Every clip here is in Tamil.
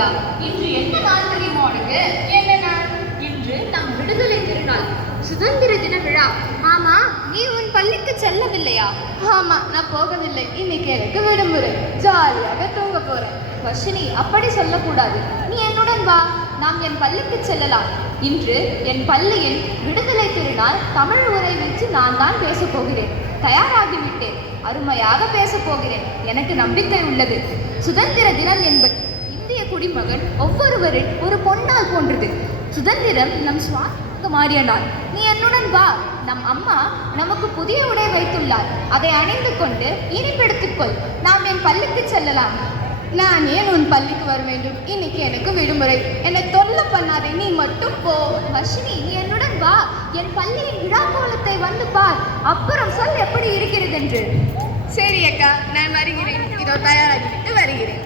அப்படியா? இன்று என்ன நாள் தெரியுமா உனக்கு? என்ன நாள்? இன்று நம் விடுதலை திருநாள், சுதந்திர தின விழா. ஆமா. நீ உன் பள்ளிக்கு செல்லவில்லையா? ஆமா, நான் போகவில்லை. இன்னைக்கு எனக்கு விடுமுறை. ஜாலியாக தூங்க போறேன். வர்ஷினி, அப்படி சொல்லக்கூடாது. நீ என்னுடன் வா, நாம் என் பள்ளிக்கு செல்லலாம். இன்று என் பள்ளியின் விடுதலை திருநாள் தமிழ் உரை வச்சு நான் தான் பேசப் போகிறேன். தயாராகிவிட்டேன். அருமையாக பேசப் போகிறேன். எனக்கு நம்பிக்கை உள்ளது. சுதந்திர தினம் என்பது இந்திய குடிமகன் ஒவ்வொருவரின் ஒரு பொன்னால் போன்றது. சுதந்திரம் நம் சுவாசமாக மாறிய நாள். நீ என்னுடன் வா. நம் அம்மா நமக்கு புதிய உடை வைத்துள்ளார். அதை அணிந்து கொண்டு இனிப்பெடுத்துக்கொள். நாம் என் பள்ளிக்கு செல்லலாம். நான் ஏன் உன் பள்ளிக்கு வர வேண்டும்? இன்னைக்கு எனக்கு விடுமுறை. என்னை தொல்லை பண்ணாதே, நீ மட்டும் போ. வர்ஷினி, நீ என்னுடன் வா. என் பள்ளியின் விழா கோலத்தை வந்து பார். அப்புறம் சொல் எப்படி இருக்கிறது என்று. சரி அக்கா, நான் வருகிறேன். இதோ தயாராகிவிட்டு வருகிறேன்.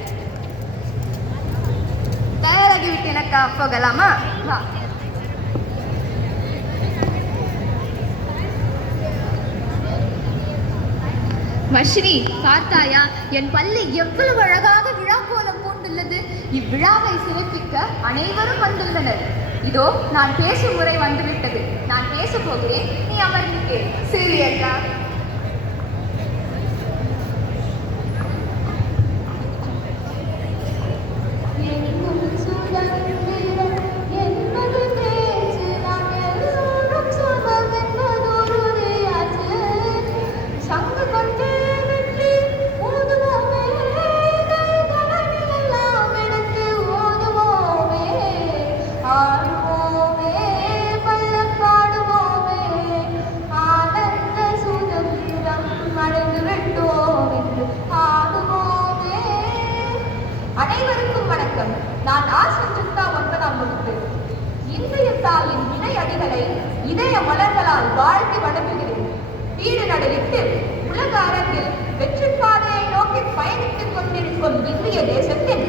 தயாராகிவிட்டேன் அக்கா, போகலாமா? வா. வர்ஷினி, பார்த்தாயா என் பள்ளி எவ்வளவு அழகாக விழா கோலம் பூண்டுள்ளது. இவ்விழாவை சிறப்பிக்க அனைவரும் வந்துள்ளனர். இதோ நான் பேசும் முறை வந்துவிட்டது. நான் பேச போகிறேன், நீ அமர்ந்து கேள். சரி அக்கா. அனைவருக்கும் வணக்கம். நான் ஆசிரியா 9ஆம் வகுப்பு. இந்திய தாயின் இணை அடிகளை இதய மலர்களால் வாழ்த்தி வணங்குகிறேன். வீடு நடையிட்டு உலக அரங்கில் வெற்றி பாதையை நோக்கி பயணித்துக் கொண்டிருக்கும் இந்திய தேசத்தில்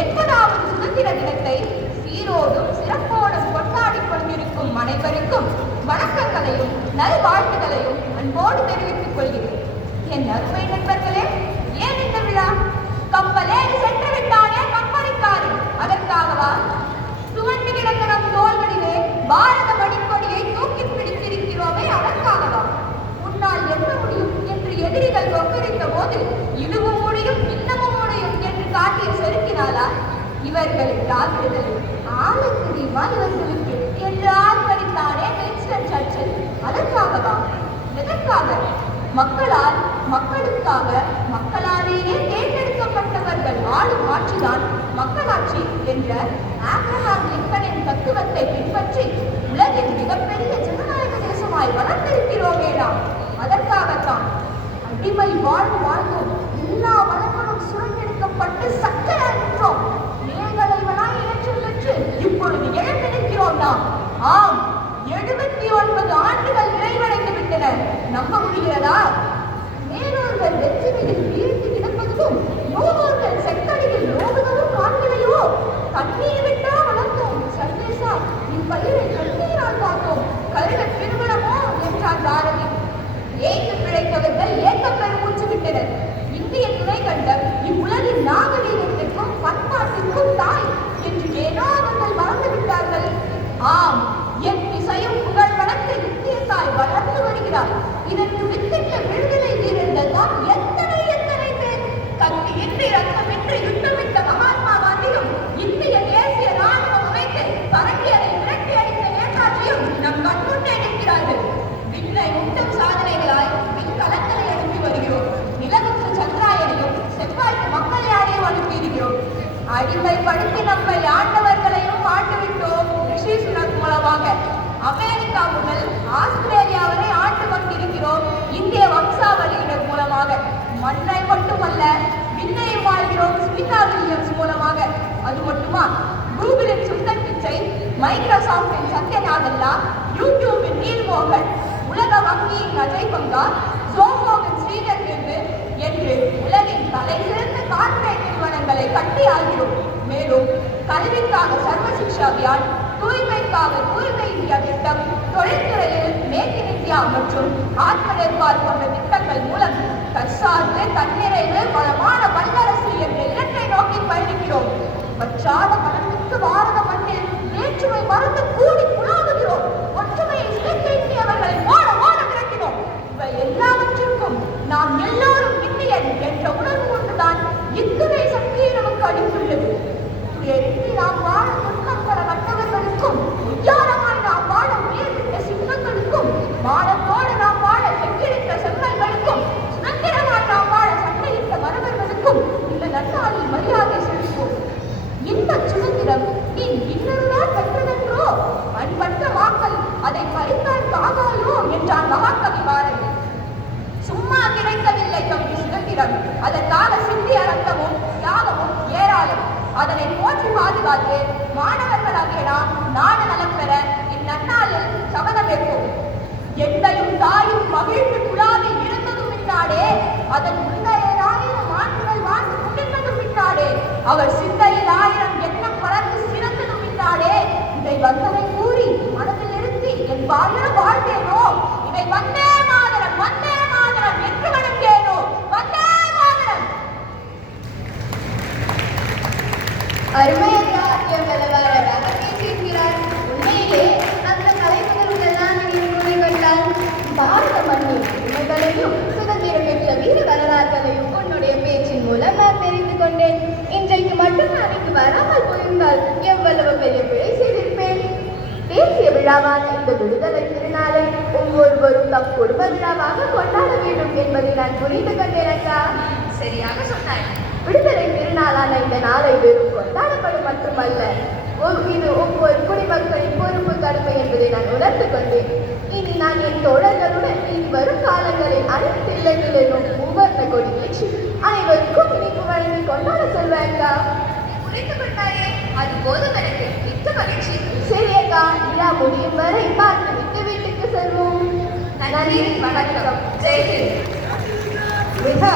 80வது சுதந்திர தினத்தை சீரோடும் சிறப்போடும் கொண்டாடி கொண்டிருக்கும் அனைவருக்கும் வணக்கங்களையும் நல்வாழ்த்துகளையும் அன்போடு தெரிவித்துக் கொள்கிறேன். என் அருமை நண்பர்களே, ஏன் இந்த விழா? கப்பலேறி சென்று விட்டானே கப்பலிக்காரி, அதற்காகவா? சுவண்டு கிடந்த நம் தோள்களிலே பாரத மணிக்கொடியை தூக்கி பிடித்திருக்கிறோமே, அதற்காகவா? உன்னால் என்ன முடியும் என்று எதிரிகள் கொக்கரித்த போது இதுவும் முடியும் இன்னமும் முடியும் என்று காட்டிய செருக்கினாலா? இவர்கள் என்றால் விடுதலை ஆள தெரியுமா இவர்களுக்கு என்று ஆர்ப்பரித்தானே வின்ஸ்டன் சர்ச்சில், அதற்காகவா? எதற்காக? மக்களால், மக்களுக்காக, மக்களாலேயே தேர்ந்தெடுக்கப்பட்டவர்கள் ஆளும் ஆட்சிதான் மக்களாட்சி என்ற ஆப்ரஹாம் லிங்கனின் தத்துவத்தை பின்பற்றி உலகின் மிகப்பெரிய ஜனநாயக தேசமாய் வளர்ந்திருக்கிறோமே நாம். அதற்காகத்தான் அடிமை வாழ்ந்தோம். எல்லா வளங்களும் சுரண்டெடுக்கப்பட்டு சக்கராகின்றோம். மேல்களைவனாய் ஏற்று பெற்று இப்பொழுது எழுந்திருக்கிறோம் நாம். ஆம், 79 ஆண்டுகள் நிறைவடைந்து விட்டன. நம்ப முடிகிறதா? மேலோர்கள் வெற்றிகளில் வீழ்ந்து கிடப்பதும் நூலோர்கள் செக்கடியில் நோகுவதும் காண்களையோ? கண்ணீர் விட்டா வளர்த்தோம் சர்வேசா, இப்பயிரை கண்ணீரால் பார்த்தோம். கருட திருமணமோ என்றார் பாரதி. ஏய்த்து பிழைத்தவர்கள் ஏற்க பெருமூச்சு விட்டனர். இந்திய துணை கண்டம் இவ்வுலகின் நாகரீகத்திற்கும் பண்பாட்டிற்கும் தாய் என்று ஏனோ அவர்கள் மறந்து விட்டார்கள். ஆம், என் திசையும் புகழ் வளர்த்த இந்திய தாய் வளர்ந்து வருகிறார். இதற்கு வித்திட்ட விடுதலை வீரர்கள் தான் எத்தனை எத்தனை பேர். கத்தியின்றி ரத்தமின்றி யுத்தமிட்ட மகாத்மா காந்தியும் இந்திய தேசிய ராணுவம் அமைத்து பரங்கியரை விரட்டி அடித்த நேதாஜியும் நம் கண்முன்னே நிற்கிறார்கள். விண்ணை முட்டும் சாதனைகளாய் விண்கலங்களை அனுப்பி வருகிறோம். நிலவுக்கு சந்திராயனையும் செவ்வாய்க்கு மக்களையாரையும் அனுப்பியிருக்கிறோம். அடிமைப்படுத்தி நம்மை ஆண்டவர்களையும் ஆண்டுவிட்டோம் ரிஷி சுனக் மூலமாக. அமெரிக்கா முதல் ஆஸ்திரேலியா வரை ஆண்டு கொண்டிருக்கிறோம் இந்திய வம்சாவளியினர் மூலமாக. மண்ணை மட்டுமல்ல, விண்ணையும் வாழ்கிறோம் ஸ்மிதா வில்லியம்ஸ் மூலமாக. அது மட்டுமா, கூகுளின் சுந்தர் பிச்சை, மைக்ரோசாப்டின் சத்ய நாதல்லா, யூடியூபின் நீல்மோகன், உலக வங்கியின் அஜய் பங்கா, ஜோமோவின் ஸ்ரீதர் கிர்து என்று உலகின் தலை சிறந்த கார்ப்பரேட் நிறுவனங்களை கட்டி ஆகிறோம். மேலும் கல்விக்காக சர்வ சிக்ஷா அபியான், தூய்மைக்காக தூய்மை இந்தியா திட்டம், தொழில்துறையில் மேக் இன் இந்தியா மற்றும் ஆத்ம நிர்பார் போன்ற திட்டங்கள் மூலம் தற்சார்பு, தன்னிறைவு, வளமான வல்லரசு என்ற இலக்கை நோக்கி பயணிக்கிறோம். வற்றாத படித்துள்ளது. எண்ணி நாம் வாழ துன்பம் பல மற்றவர்களுக்கும், உய்யாரமாய் நாம் வாழ உயர்விட்ட சிங்கங்களுக்கும், மானத்தோடு நாம் வாழ வெற்றியிட்ட செம்மல்களுக்கும், சுதந்திரமாய் நாம் வாழ சண்டையிட்ட மரபர்களுக்கும் இந்த நன்னாளில் மரியாதை செலுத்துவோம். இந்த சுதந்திரம் நீ இன்னொருநாள் பெற்றதென்றோ, அன்பற்ற வாக்கள் அதை பறித்தால் தாகாயோ என்றான் மகாகவி பாரதி. சும்மா கிடைக்கவில்லை தம்பி சுதந்திரம், அதற்காக சித்தி அரங்கமும் தியாகமும் ஏராளம். அதனை போற்றி பாதுகாத்து மாணவர்களாகிய நாம் நாடு நலம் பெற இந்நன்னாளில் சபதமேற்போம். எந்தையும் தாயும் மகிழ்ந்து குழாவில் இருந்ததும் பின்னாடே, அதன் முந்தைய 1000 ஆண்டுகள் வாழ்ந்து கொண்டிருந்ததும் பின்னாடே, அவர் சிந்தையில் 1000 எண்ணம் வளர்ந்து சிறந்ததும் பின்னாடே, இதை வந்தனை கூறி மனதில் நிறுத்தி என் வாழ வாழ்ந்தேனோ, இதை வந்தே மாதரம் வந்தே மாதரம் என்று வணங்கேனோ, வந்தே மாதரம். அருமையா எவ்வளவு அழகாக பேசியிருக்கிறார். உண்மையிலே அந்த கலைஞர்களெல்லாம் நினைவு கொண்டால் பாரத மண்ணின் உண்மைகளையும் சுதந்திரம் பெற்ற வீர வரலாறுகளையும் உன்னுடைய பேச்சின் மூலம் நான் தெரிந்து கொண்டேன். இன்றைக்கு மட்டும் நான் இங்கு வராமல் போயிருந்தால் எவ்வளவு பெரிய பிழை செய்திருப்பேன். தேசிய விழாவான இந்த விடுதலை திருநாளை ஒவ்வொருவரும் தம் குடும்ப விழாவாக கொண்டாட வேண்டும் என்பதை நான் புரிந்து கொண்டேன் அக்கா. சரியாக சொன்னாய். விடுதலை திருநாளான இந்த நாளை வெறும் கொண்டாடப்படும் மட்டுமல்ல, இது ஒவ்வொரு குடிமக்களின் பொறுப்பு கடமை என்பதை நான் உணர்ந்து கொண்டேன். இனி நான் என் தோழர்களுடன் இனி வரும் காலங்களில் அனைத்து இல்லங்களிலும் மூவர்ண கொடி ஏற்றி அனைவருக்கும் இனிப்பு வழங்கி கொண்டாட சொல்வேன்க்கா. புரிந்து கொண்டாயே, அது போதும் எனக்கு. மிக்க மகிழ்ச்சி. சரி அக்கா, விழா முடியும் வரை பார்த்து விட்டு வீட்டுக்கு செல்வோம். நன்றி, வணக்கம். ஜெய்ஹிந்த். மிக